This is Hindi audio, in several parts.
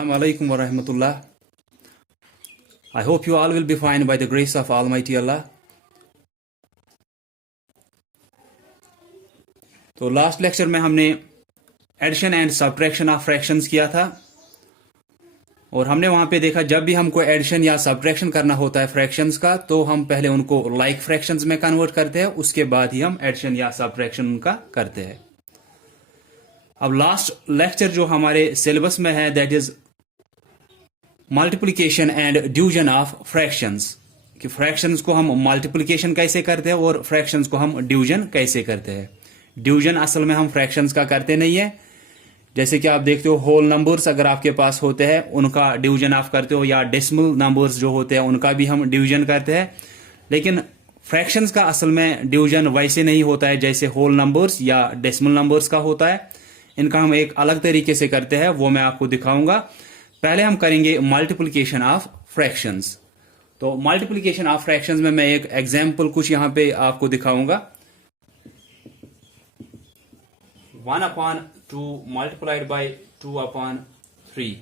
Assalamu alaikum wa rahmatullah. I hope you all will be fine by the grace of Almighty Allah. तो लास्ट लेक्चर में हमने addition and subtraction of fractions किया था और हमने वहां पे देखा जब भी हमको एडिशन या सब्ट्रैक्शन करना होता है फ्रैक्शंस का तो हम पहले उनको लाइक फ्रैक्शंस में कन्वर्ट करते हैं, उसके बाद ही हम एडिशन या सब्ट्रैक्शन उनका करते हैं। अब लास्ट लेक्चर जो हमारे सिलेबस में है that is multiplication and division of fractions, कि फ्रैक्शंस को हम मल्टीप्लिकेशन कैसे करते हैं और फ्रैक्शंस को हम डिवीजन कैसे करते हैं। डिवीजन असल में हम फ्रैक्शंस का करते नहीं है, जैसे कि आप देखते हो होल नंबर्स अगर आपके पास होते हैं उनका डिवीजन आप करते हो, या डेसिमल नंबर्स जो होते हैं उनका भी हम डिवीजन करते हैं। लेकिन फ्रैक्शंस का असल में डिवीजन वैसे नहीं होता है जैसे होल नंबर्स या डेसिमल नंबर्स का होता है। इनका हम एक अलग तरीके से करते हैं, वो मैं आपको दिखाऊंगा। पहले हम करेंगे मल्टीप्लिकेशन ऑफ फ्रैक्शंस। तो मल्टीप्लिकेशन ऑफ फ्रैक्शंस में मैं एक एग्जाम्पल कुछ यहां पे आपको दिखाऊंगा। 1/2 मल्टीप्लाइड बाई 2/3।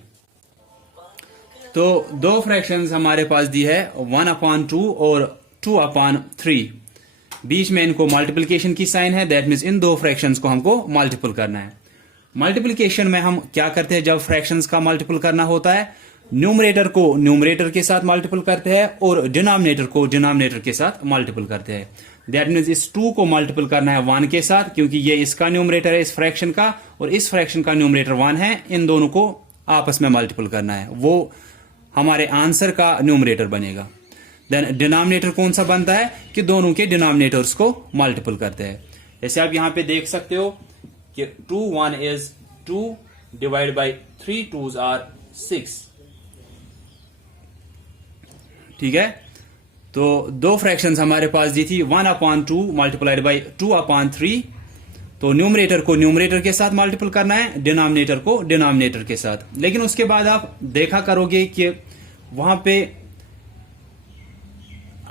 तो दो फ्रैक्शंस हमारे पास दी है 1/2 और 2/3। बीच में इनको मल्टीप्लिकेशन की साइन है, दैट मीन्स इन दो फ्रैक्शंस को हमको मल्टीपल करना है। मल्टीप्लिकेशन में हम क्या करते हैं जब फ्रैक्शंस का मल्टीपल करना होता है, न्यूमरेटर को न्यूमरेटर के साथ मल्टीपल करते हैं और डिनोमिनेटर को डिनोमिनेटर के साथ मल्टीपल करते हैं। दैट मीन्स इस 2 को मल्टीपल करना है 1 के साथ, क्योंकि ये इसका न्यूमरेटर है इस फ्रैक्शन का और इस फ्रैक्शन का न्यूमरेटर 1 है। इन दोनों को आपस में मल्टीपल करना है, वो हमारे आंसर का न्यूमरेटर बनेगा। देन डिनोमिनेटर कौन सा बनता है कि दोनों के डिनोमिनेटर्स को मल्टीपल करते हैं। जैसे आप यहां पे देख सकते हो कि 2 1 is 2 divide by 3 2s are 6। ठीक है, तो दो फ्रैक्शंस हमारे पास दी थी 1/2 मल्टीप्लाइड बाई 2/3। तो न्यूमरेटर को न्यूमरेटर के साथ मल्टीपल करना है, डिनोमिनेटर को डिनोमिनेटर के साथ। लेकिन उसके बाद आप देखा करोगे कि वहां पे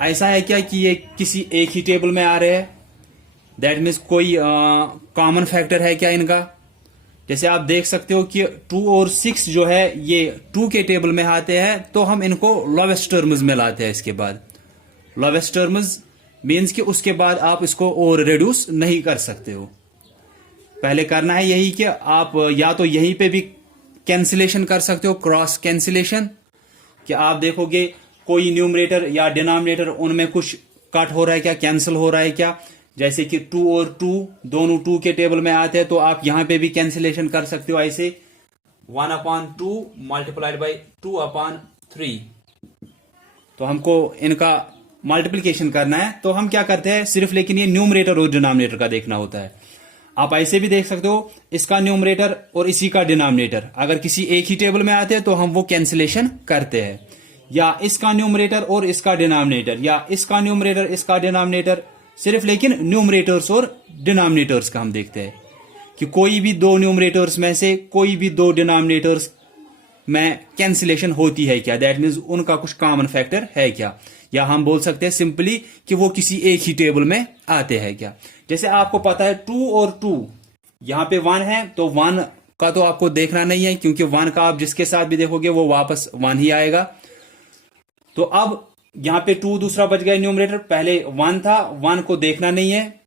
ऐसा है क्या कि ये किसी एक ही टेबल में आ रहे हैं, दैट मीन्स कोई कॉमन फैक्टर है क्या इनका। जैसे आप देख सकते हो कि 2 और 6 जो है ये 2 के टेबल में आते हैं, तो हम इनको लोवेस्ट टर्म्स में लाते हैं। इसके बाद लोवेस्ट टर्म्स मीन्स कि उसके बाद आप इसको और रिड्यूस नहीं कर सकते हो। पहले करना है यही कि आप या तो यहीं पे भी कैंसिलेशन कर सकते हो, क्रॉस कैंसिलेशन, कि आप देखोगे कोई न्यूमरेटर या डिनोमिनेटर उनमें कुछ कट हो रहा है क्या, कैंसिल हो रहा है क्या। जैसे कि 2 और 2 दोनों 2 के टेबल में आते हैं, तो आप यहां पे भी कैंसिलेशन कर सकते हो ऐसे 1/2 मल्टीप्लाइड बाई 2/3। तो हमको इनका मल्टीप्लिकेशन करना है, तो हम क्या करते हैं सिर्फ, लेकिन ये न्यूमरेटर और डिनोमिनेटर का देखना होता है। आप ऐसे भी देख सकते हो इसका न्यूमरेटर और इसी का डिनोमिनेटर अगर किसी एक ही टेबल में आते हैं तो हम वो कैंसिलेशन करते हैं, या इसका न्यूमरेटर और इसका डिनोमिनेटर, या इसका न्यूमरेटर इसका डिनोमिनेटर, सिर्फ लेकिन न्यूमरेटर्स और डिनोमिनेटर्स का हम देखते हैं कि कोई भी दो न्यूमरेटर्स में से कोई भी दो डिनोमिनेटर्स में कैंसिलेशन होती है क्या, दैट मीन्स उनका कुछ कॉमन फैक्टर है क्या, या हम बोल सकते हैं सिंपली कि वो किसी एक ही टेबल में आते हैं क्या। जैसे आपको पता है 2 और 2 यहां पे 1 है, तो 1 का तो आपको देखना नहीं है, क्योंकि 1 का आप जिसके साथ भी देखोगे वो वापस 1 ही आएगा। तो अब यहां पे 2 दूसरा बच गया न्यूमरेटर, पहले 1 था, 1 को देखना नहीं है,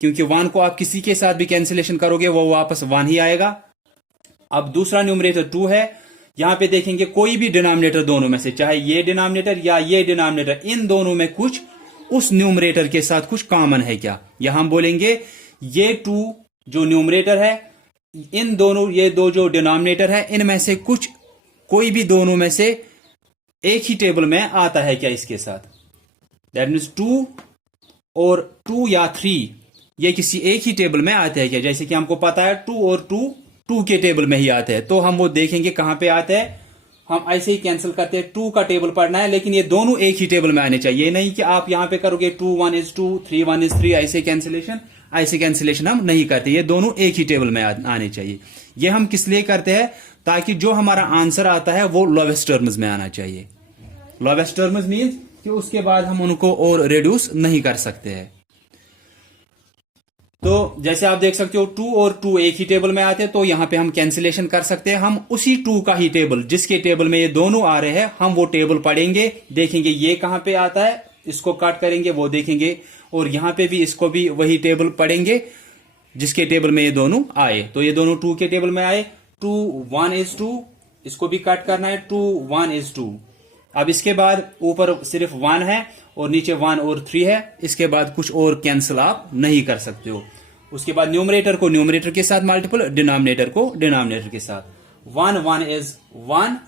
क्योंकि 1 को आप किसी के साथ भी कैंसिलेशन करोगे वो वापस 1 ही आएगा। अब दूसरा न्यूमरेटर 2 है, यहां पे देखेंगे कोई भी डिनोमिनेटर दोनों में से, चाहे ये डिनोमिनेटर या ये डिनोमिनेटर, इन दोनों में कुछ उस न्यूमरेटर के साथ कुछ कॉमन है क्या। यहां हम बोलेंगे ये 2 जो न्यूमरेटर है, इन दोनों ये दो जो डिनोमिनेटर है, इनमें से कुछ कोई भी दोनों में से एक ही टेबल में आता है क्या इसके साथ। दैट मीन्स 2 और 2 या 3 ये किसी एक ही टेबल में आते हैं क्या। जैसे कि हमको पता है 2 और 2 के टेबल में ही आते हैं, तो हम वो देखेंगे कहां पे आते हैं। हम ऐसे ही कैंसिल करते हैं, 2 का टेबल पढ़ना है, लेकिन ये दोनों एक ही टेबल में आने चाहिए, नहीं कि आप यहां पे करोगे 2 1 is 2 3 1 is 3 ऐसे कैंसिलेशन हम नहीं करते। ये दोनों एक ही टेबल में आने चाहिए। ये हम किस लिए करते हैं, ताकि जो हमारा आंसर आता है वो लोवेस्ट टर्म्स में आना चाहिए। लोवेस्ट टर्म्स मीन्स कि उसके बाद हम उनको और रिड्यूस नहीं कर सकते हैं। तो जैसे आप देख सकते हो 2 और 2 एक ही टेबल में आते हैं, तो यहां पे हम कैंसिलेशन कर सकते हैं। हम उसी 2 का ही टेबल, जिसके टेबल में ये दोनों आ रहे हैं, हम वो टेबल पढ़ेंगे, देखेंगे ये कहां पे आता है, इसको काट करेंगे, वो देखेंगे, और यहां पे भी इसको भी वही टेबल पढ़ेंगे जिसके टेबल में ये दोनों आए। तो ये दोनों 2 के टेबल में आए, 2 1 is 2, इसको भी काट करना है, 2 1 is 2। अब इसके बाद ऊपर सिर्फ 1 है और नीचे 1 और 3 है, इसके बाद कुछ और कैंसिल आप नहीं कर सकते हो। उसके बाद न्यूमरेटर को न्यूमरेटर के साथ मल्टीपल, डिनोमिनेटर को डिनोमिनेटर के साथ। 1 1 is 1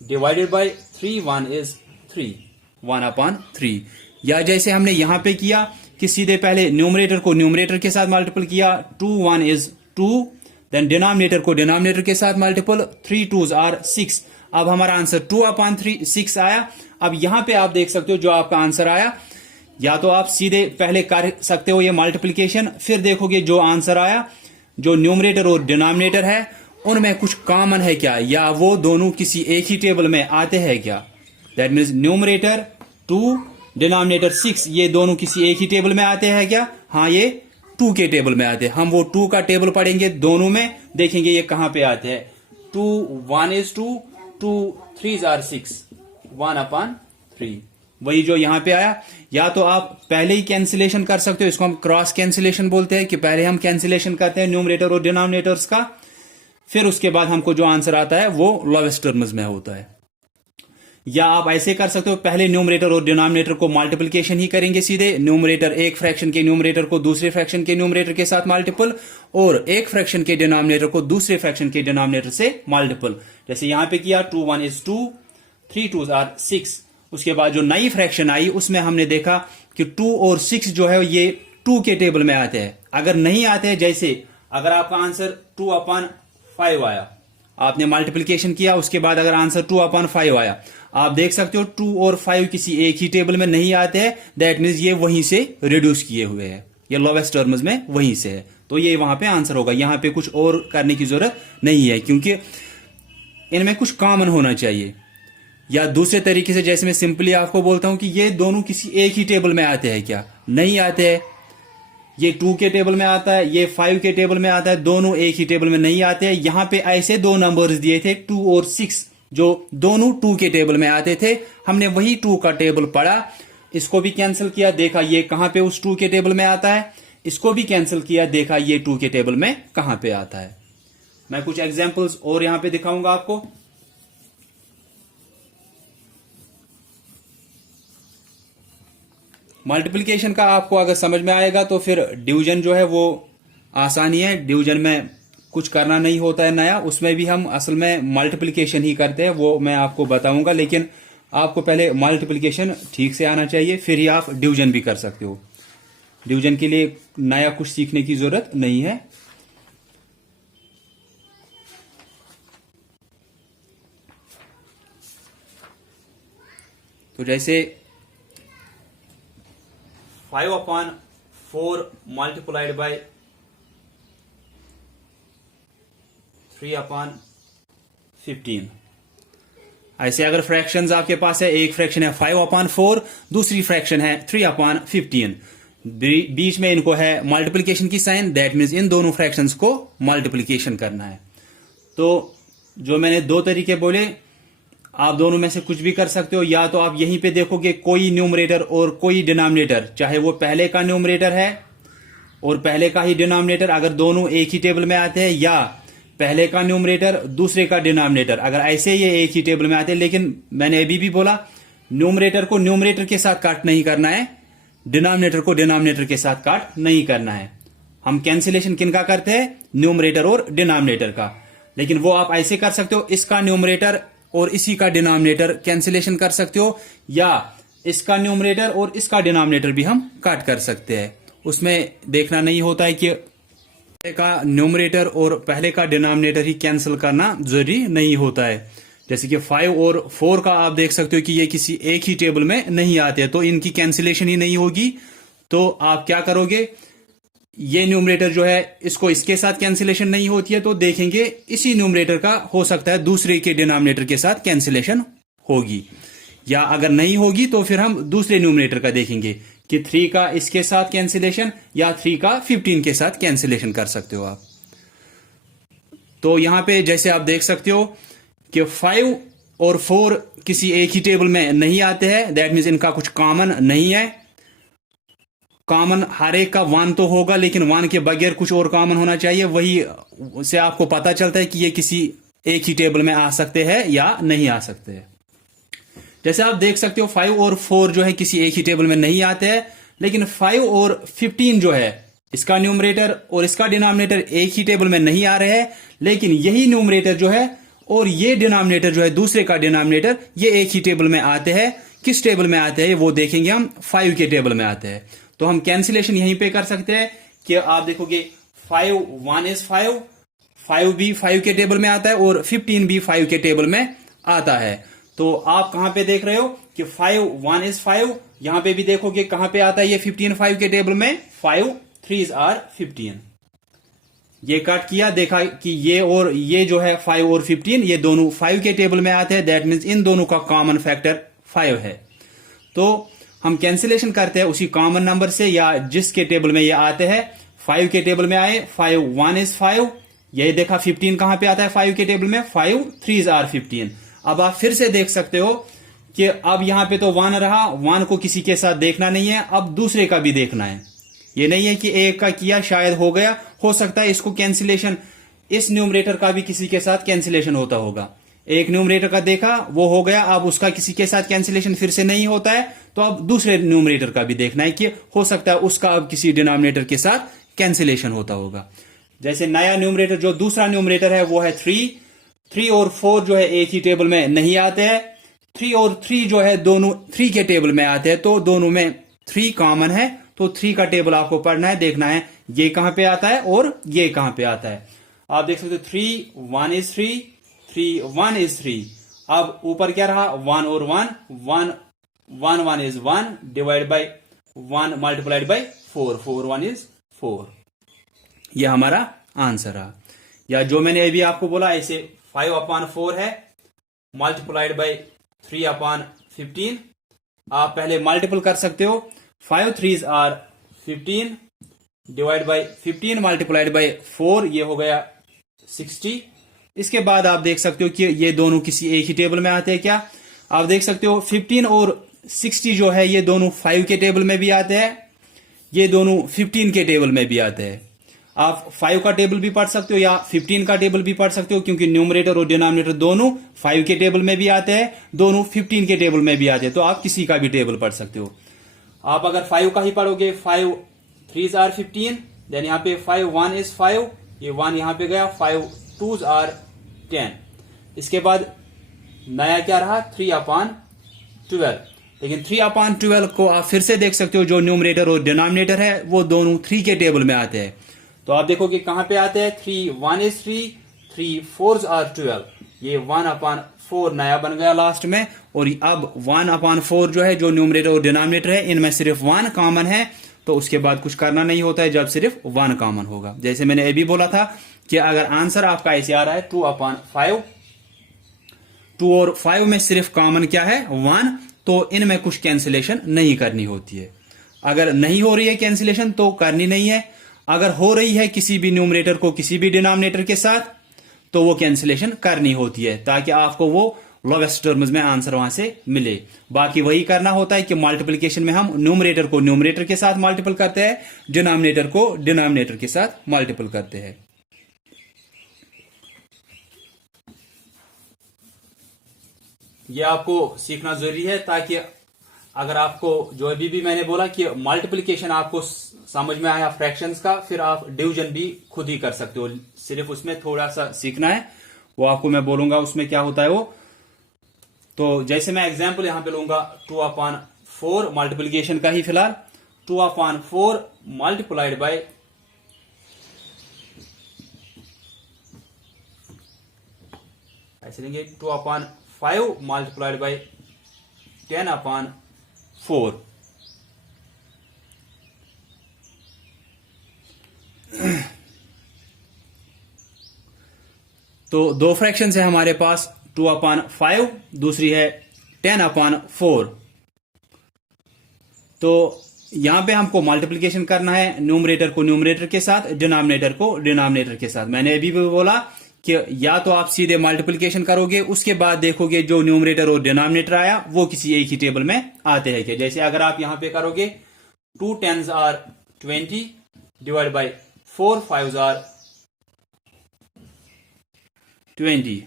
डिवाइडेड बाय 3 1 is 3, 1/3। या जैसे हमने यहां पे किया कि सीधे पहले न्यूमरेटर को न्यूमरेटर के साथ मल्टीपल किया, 2 1 is 2, देन डिनोमिनेटर को डिनोमिनेटर के साथ मल्टीपल, 3 2s are 6। अब हमारा आंसर 2/3 6 आया। अब यहां पे आप देख सकते हो जो आपका आंसर आया, या तो आप सीधे पहले कर सकते हो ये मल्टीप्लिकेशन, फिर देखोगे जो आंसर आया, जो न्यूमरेटर और डिनोमिनेटर है उनमें कुछ कॉमन है क्या, या वो दोनों किसी एक ही टेबल में आते हैं क्या। दैट मीन्स न्यूमरेटर 2 डिनोमिनेटर 6 ये दोनों किसी एक ही टेबल में आते हैं क्या। हाँ, ये 2 के टेबल में आते हैं। हम वो 2 का टेबल पढ़ेंगे, दोनों में देखेंगे ये कहां पे आते हैं। 2 1 is 2, 2 3s are 6, 1/3, वही जो यहां पे आया। या तो आप पहले ही कैंसिलेशन कर सकते हो, इसको हम क्रॉस कैंसिलेशन बोलते हैं, कि पहले हम कैंसिलेशन करते हैं न्यूमरेटर और डिनोमिनेटर्स का, फिर उसके बाद हमको जो आंसर आता है वो लोवेस्ट टर्म्स में होता है। या आप ऐसे कर सकते हो, पहले न्यूमरेटर और डिनोमिनेटर को मल्टीप्लिकेशन ही करेंगे सीधे, न्यूमरेटर एक फ्रैक्शन के न्यूमरेटर को दूसरे फ्रैक्शन के न्यूमरेटर के साथ मल्टीपल, और एक फ्रैक्शन के डिनोमिनेटर को दूसरे फ्रैक्शन के डिनोमिनेटर से मल्टीपल। जैसे यहां पे किया 2 1 is 2, 3 2s are 6। उसके बाद जो नई फ्रैक्शन आई उसमें हमने देखा कि 2 और 6 जो है ये 2 के टेबल में आते हैं। अगर नहीं आते हैं, जैसे अगर आपका आंसर 2/5 आया, आपने मल्टीप्लिकेशन किया, उसके बाद अगर आंसर 2/5 आया, आप देख सकते हो 2 और 5 किसी एक ही टेबल में नहीं आते हैं, दैट मीन्स ये वहीं से रिड्यूस किए हुए हैं, ये लोवेस्ट टर्म्स में वहीं से है, तो ये वहां पे आंसर होगा। यहां पे कुछ और करने की जरूरत नहीं है, क्योंकि इनमें कुछ कॉमन होना चाहिए। या दूसरे तरीके से जैसे मैं सिंपली आपको बोलता हूं कि ये दोनों किसी एक ही टेबल में आते हैं क्या, नहीं आते हैं। ये 2 के टेबल में आता है, ये 5 के टेबल में आता है, दोनों एक ही टेबल में नहीं आते हैं। यहां पे ऐसे 2 नंबर्स दिए थे 2 और 6 जो दोनों 2 के टेबल में आते थे, हमने वही 2 का टेबल पढ़ा, इसको भी कैंसिल किया, देखा ये कहां पे उस 2 के टेबल में आता है, इसको भी कैंसिल किया, देखा ये 2 के टेबल में कहां पे आता है। मैं कुछ एग्जांपल्स और यहां पे दिखाऊंगा आपको। मल्टीप्लिकेशन का आपको अगर समझ में आएगा तो फिर डिवीजन जो है वो आसानी है। डिवीजन में कुछ करना नहीं होता है नया, उसमें भी हम असल में मल्टीप्लिकेशन ही करते हैं, वो मैं आपको बताऊंगा। लेकिन आपको पहले मल्टीप्लिकेशन ठीक से आना चाहिए, फिर ही आप डिवीजन भी कर सकते हो। डिवीजन के लिए नया कुछ सीखने की जरूरत नहीं है। तो जैसे 5/4 मल्टीप्लाइड बाय 3/15, ऐसे अगर फ्रैक्शंस आपके पास है, एक फ्रैक्शन है 5/4, दूसरी फ्रैक्शन है 3/15, बीच में इनको है मल्टीप्लिकेशन की साइन, दैट मीन्स इन दोनों फ्रैक्शंस को मल्टीप्लिकेशन करना है। तो जो मैंने 2 तरीके बोले, आप दोनों में से कुछ भी कर सकते हो। या तो आप यहीं पे देखोगे कोई न्यूमरेटर और कोई डिनोमिनेटर, चाहे वो पहले का न्यूमरेटर है और पहले का ही डिनोमिनेटर, अगर दोनों एक ही टेबल में आते हैं, या पहले का न्यूमरेटर दूसरे का डिनोमिनेटर, अगर ऐसे ये एक ही टेबल में आते हैं। लेकिन मैंने अभी भी बोला न्यूमरेटर को न्यूमरेटर के साथ काट नहीं करना है, डिनोमिनेटर को डिनोमिनेटर के साथ काट नहीं करना है। हम कैंसिलेशन किनका करते हैं, न्यूमरेटर और डिनोमिनेटर का। लेकिन वो आप ऐसे कर सकते हो, इसका न्यूमरेटर और इसी का डिनोमिनेटर कैंसिलेशन कर सकते हो, या इसका न्यूमरेटर और इसका डिनोमिनेटर भी हम काट कर सकते हैं। उसमें देखना नहीं होता है कि पहले का न्यूमरेटर और पहले का डिनोमिनेटर ही कैंसिल करना जरूरी नहीं होता है। जैसे कि 5 और 4 का आप देख सकते हो कि ये किसी एक ही टेबल में नहीं आते, तो इनकी कैंसिलेशन ही नहीं होगी। तो आप क्या करोगे, ये न्यूमरेटर जो है इसको इसके साथ कैंसिलेशन नहीं होती है, तो देखेंगे इसी न्यूमरेटर का हो सकता है दूसरे के डिनोमिनेटर के साथ कैंसिलेशन होगी, या अगर नहीं होगी तो फिर हम दूसरे न्यूमरेटर का देखेंगे कि 3 का इसके साथ कैंसिलेशन या 3 का 15 के साथ कैंसिलेशन कर सकते हो आप। तो यहां पे जैसे आप देख सकते हो कि 5 और 4 किसी एक ही टेबल में नहीं आते हैं, दैट मीन्स इनका कुछ कॉमन नहीं है। कॉमन हर एक का 1 तो होगा, लेकिन 1 के बगैर कुछ और कॉमन होना चाहिए, वही से आपको पता चलता है कि ये किसी एक ही टेबल में आ सकते हैं या नहीं आ सकते हैं। जैसे आप देख सकते हो 5 और 4 जो है किसी एक ही टेबल में नहीं आते हैं, लेकिन 5 और 15 जो है इसका न्यूमरेटर और इसका डिनोमिनेटर एक ही टेबल में नहीं आ रहे हैं, लेकिन यही न्यूमरेटर जो है और ये डिनोमिनेटर जो है दूसरे का डिनोमिनेटर ये एक ही टेबल में आते हैं। किस टेबल में आते हैं वो देखेंगे हम, 5 के टेबल में आते हैं। तो हम कैंसिलेशन यहीं पे कर सकते हैं कि आप देखोगे 5 1 इज 5, 5 भी 5 के टेबल में आता है और 15 भी 5 के टेबल में आता है। तो आप कहां पे देख रहे हो कि 5 1 इज 5, यहां पे भी देखोगे कहां पे आता है ये 15 5 के टेबल में, 5 3s आर 15। ये कट किया, देखा कि ये और ये जो है 5 और 15 ये दोनों 5 के टेबल में आते हैं, दैट मीन्स इन दोनों का कॉमन फैक्टर 5 है। तो हम कैंसिलेशन करते हैं उसी कॉमन नंबर से या जिसके टेबल में ये आते हैं। 5 के टेबल में आए, 5 1 इज 5, यही देखा 15 कहां पे आता है 5 के टेबल में, 5 3s आर 15। अब आप फिर से देख सकते हो कि अब यहां पे तो 1 रहा, 1 को किसी के साथ देखना नहीं है, अब दूसरे का भी देखना है। ये नहीं है कि एक का किया शायद हो गया, हो सकता है इसको कैंसिलेशन, इस न्यूमरेटर का भी किसी के साथ कैंसिलेशन होता होगा। एक न्यूमरेटर का देखा वो हो गया, अब उसका किसी के साथ कैंसिलेशन फिर से नहीं होता है, तो अब दूसरे न्यूमरेटर का भी देखना है कि हो सकता है उसका अब किसी डिनोमिनेटर के साथ कैंसिलेशन होता होगा। जैसे नया न्यूमरेटर जो दूसरा न्यूमरेटर है वो है 3 और 4 जो है एक ही टेबल में नहीं आते हैं, 3 और 3 जो है दोनों 3 के टेबल में आते हैं, तो दोनों में 3 कॉमन है। तो 3 का टेबल आपको पढ़ना है, देखना है ये कहां पे आता है और ये कहां पे आता है। आप देख सकते हो 3 1 इज 3, 3 1 इज 3। अब ऊपर क्या रहा 1 और 1, 1 1 is 1 divide by 1 multiplied by 4, 4 1 is 4। यह हमारा आंसर रहा। या जो मैंने अभी आपको बोला ऐसे 5/4 है मल्टीप्लाइड बाई 3/15। आप पहले मल्टीपल कर सकते हो, 5 3s are 15 divide by 15 multiplied by 4, ये हो गया 60। इसके बाद आप देख सकते हो कि ये दोनों किसी एक ही टेबल में आते हैं। क्या आप देख सकते हो 15 और 60 जो है ये दोनों 5 के टेबल में भी आते हैं, ये दोनों 15 के टेबल में भी आते हैं। आप 5 का टेबल भी पढ़ सकते हो या 15 का टेबल भी पढ़ सकते हो, क्योंकि न्यूमरेटर और डिनोमिनेटर दोनों 5 के टेबल में भी आते हैं, दोनों 15 के टेबल में भी आते हैं। तो आप किसी का भी टेबल पढ़ सकते हो। आप अगर 5 का ही पढ़ोगे, 5 3s आर 15, देन यहाँ पे 5 1 इज 5, ये 1 यहां पे गया, 5 2s आर 10। इसके बाद नया क्या रहा 3/12, लेकिन 3/12 को आप फिर से देख सकते हो, जो न्यूमरेटर और डिनोमिनेटर है वो दोनों 3 के टेबल में आते हैं। तो आप देखोगे कहां पे आते हैं, 3 1 इज 3, 3 4s आर 12, ये 1/4 नया बन गया लास्ट में। और अब 1/4 जो है, जो न्यूमरेटर और डिनोमिनेटर है इनमें सिर्फ 1 कॉमन है, तो उसके बाद कुछ करना नहीं होता है जब सिर्फ 1 कॉमन होगा। जैसे मैंने अभी बोला था कि अगर आंसर आपका ऐसे आ रहा है 2/5, 2 और 5 में सिर्फ कॉमन क्या है 1, तो इनमें कुछ कैंसिलेशन नहीं करनी होती है। अगर नहीं हो रही है कैंसिलेशन तो करनी नहीं है, अगर हो रही है किसी भी न्यूमरेटर को किसी भी डिनोमिनेटर के साथ तो वो कैंसिलेशन करनी होती है, ताकि आपको वो लोवेस्ट टर्म्स में आंसर वहां से मिले। बाकी वही करना होता है कि मल्टीप्लिकेशन में हम न्यूमरेटर को न्यूमरेटर के साथ मल्टीपल करते हैं, डिनोमिनेटर को डिनोमिनेटर के साथ मल्टीपल करते हैं। यह आपको सीखना जरूरी है, ताकि अगर आपको जो अभी भी मैंने बोला कि मल्टीप्लिकेशन आपको समझ में आया फ्रैक्शंस का, फिर आप डिवीजन भी खुद ही कर सकते हो। सिर्फ उसमें थोड़ा सा सीखना है, वो आपको मैं बोलूंगा उसमें क्या होता है वो। तो जैसे मैं एग्जांपल यहां पे लूंगा 2/4 मल्टीप्लिकेशन का ही फिलहाल, 2/4 मल्टीप्लाइड बाय ऐसे लेंगे 2/5 मल्टीप्लाइड बाय 10/4। तो दो फ्रैक्शंस है हमारे पास, 2/5, दूसरी है 10/4। तो यहां पे हमको मल्टीप्लिकेशन करना है, न्यूमरेटर को न्यूमरेटर के साथ, डिनोमिनेटर को डिनोमिनेटर के साथ। मैंने अभी भी बोला कि या तो आप सीधे मल्टीप्लिकेशन करोगे, उसके बाद देखोगे जो न्यूमरेटर और डिनोमिनेटर आया वो किसी एक ही टेबल में आते हैं क्या। जैसे अगर आप यहां पे करोगे 2 10s are 20 divide by 4 5s are 20।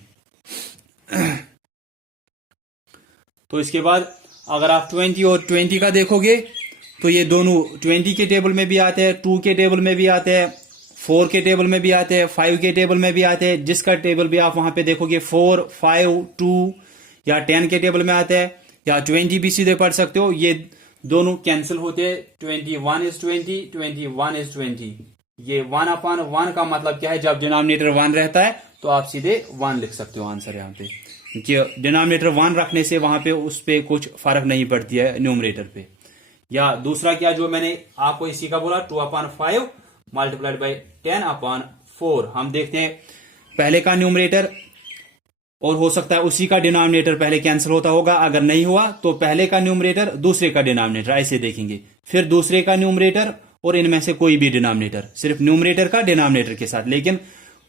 तो इसके बाद अगर आप 20 और 20 का देखोगे तो ये दोनों 20 के टेबल में भी आते हैं, 2 के टेबल में भी आते हैं, 4 के टेबल में भी आते हैं, 5 के टेबल में भी आते हैं। जिसका टेबल भी आप वहां पे देखोगे 4 5 2 या 10 के टेबल में आते हैं, या 20 भी सीधे पढ़ सकते हो। ये दोनों कैंसिल होते हैं। 21 is 20, 21 is 20। ये 1/1 का मतलब क्या है, जब डिनोमिनेटर 1 रहता है तो आप सीधे 1 लिख सकते हो आंसर यहाँ पे, क्योंकि डिनोमिनेटर 1 रखने से वहां पे उस पे कुछ फर्क नहीं पड़ती है न्यूमरेटर पे। या दूसरा क्या जो मैंने आपको इसी का बोला 2/5 मल्टीप्लाइड बाई 10/4। हम देखते हैं पहले का न्यूमरेटर और हो सकता है उसी का डिनोमिनेटर पहले कैंसिल होता होगा। अगर नहीं हुआ तो पहले का न्यूमरेटर दूसरे का डिनोमिनेटर, ऐसे देखेंगे। फिर दूसरे का न्यूमरेटर और इनमें से कोई भी डिनोमिनेटर, सिर्फ न्यूमरेटर का डिनोमिनेटर के साथ। लेकिन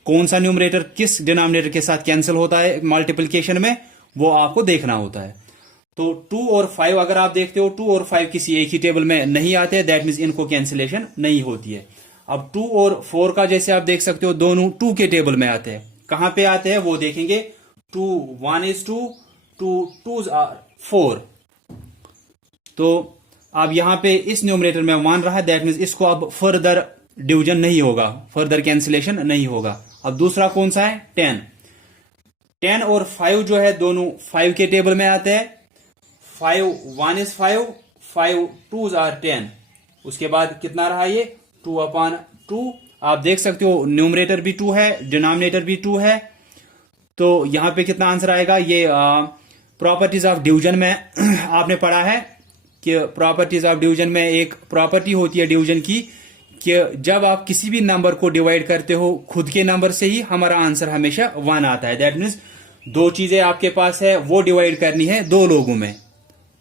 कौन सा न्यूमरेटर किस डिनोमिनेटर के साथ कैंसिल होता है मल्टीप्लिकेशन में, वो आपको देखना होता है। तो 2 और 5 अगर आप देखते हो 2 और 5 किसी एक ही टेबल में नहीं आते, दैट मीन्स इनको कैंसिलेशन नहीं होती है। अब 2 और 4 का जैसे आप देख सकते हो दोनों 2 के टेबल में आते हैं। कहां पे आते हैं वो देखेंगे। 2 1 is 2, 2 2s are 4। तो अब यहां पे इस न्यूमरेटर में 1 रहा, दैट मीन्स इसको अब फर्दर डिवीजन नहीं होगा, फर्दर कैंसिलेशन नहीं होगा। अब दूसरा कौन सा है 10। 10 और 5 जो है दोनों 5 के टेबल में आते हैं। 5 1 is 5, 5 2s are 10। उसके बाद कितना रहा ये 2/2। आप देख सकते हो न्यूमरेटर भी 2 है, डिनोमिनेटर भी 2 है। तो यहां पे कितना आंसर आएगा। ये प्रॉपर्टीज ऑफ डिवीजन में आपने पढ़ा है कि प्रॉपर्टीज ऑफ डिवीजन में एक प्रॉपर्टी होती है डिवीजन की, कि जब आप किसी भी नंबर को डिवाइड करते हो खुद के नंबर से ही हमारा आंसर हमेशा 1 आता है। दैट मीन्स दो चीजें आपके पास है वो डिवाइड करनी है 2 लोगों में,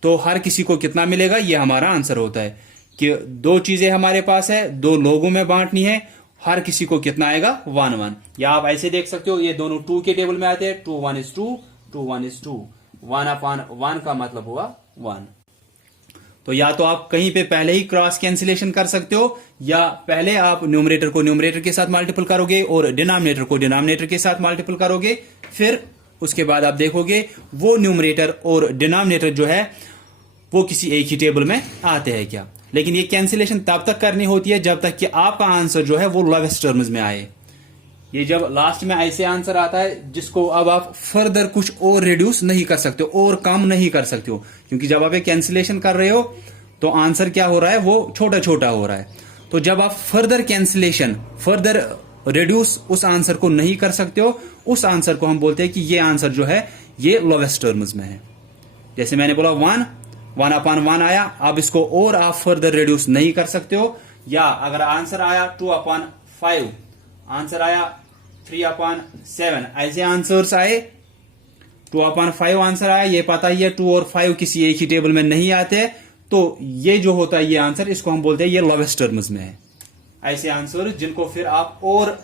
तो हर किसी को कितना मिलेगा, ये हमारा आंसर होता है कि 2 चीजें हमारे पास है 2 लोगों में बांटनी है, हर किसी को कितना आएगा 1 1। या आप ऐसे देख सकते हो ये दोनों 2 के टेबल में आते हैं। 2 1 is 2, 2 1 is 2। 1/1 का मतलब हुआ 1। तो या तो आप कहीं पे पहले ही क्रॉस कैंसिलेशन कर सकते हो, या पहले आप न्यूमरेटर को न्यूमरेटर के साथ मल्टीपल करोगे और डिनोमिनेटर को डिनोमिनेटर के साथ मल्टीपल करोगे। फिर उसके बाद आप देखोगे वो न्यूमरेटर और डिनोमिनेटर जो है वो किसी एक ही टेबल में आते हैं क्या। लेकिन ये कैंसिलेशन तब तक करनी होती है जब तक कि आपका आंसर जो है वो लोवेस्ट टर्म्स में आए। ये जब लास्ट में ऐसे आंसर आता है जिसको अब आप फर्दर कुछ और रिड्यूस नहीं कर सकते हो और कम नहीं कर सकते हो, क्योंकि जब आप ये कैंसिलेशन कर रहे हो तो आंसर क्या हो रहा है वो छोटा छोटा हो रहा है। तो जब आप फर्दर कैंसिलेशन फर्दर रिड्यूस उस आंसर को नहीं कर सकते हो, उस आंसर को हम बोलते हैं कि ये आंसर जो है ये लोवेस्ट टर्म्स में है। जैसे मैंने बोला 1/1 आया, अब इसको और आप फर्दर रिड्यूस नहीं कर सकते हो। या अगर आंसर आया 2/5, आंसर आया 3/7, ऐसे आंसर्स आए। 2/5 आंसर आया, ये पता ही है 2 और 5 किसी एक ही टेबल में नहीं आते, तो ये जो होता है ये आंसर, इसको हम बोलते हैं ये लोवेस्ट टर्म्स में है। ऐसे आंसर जिनको फिर आप और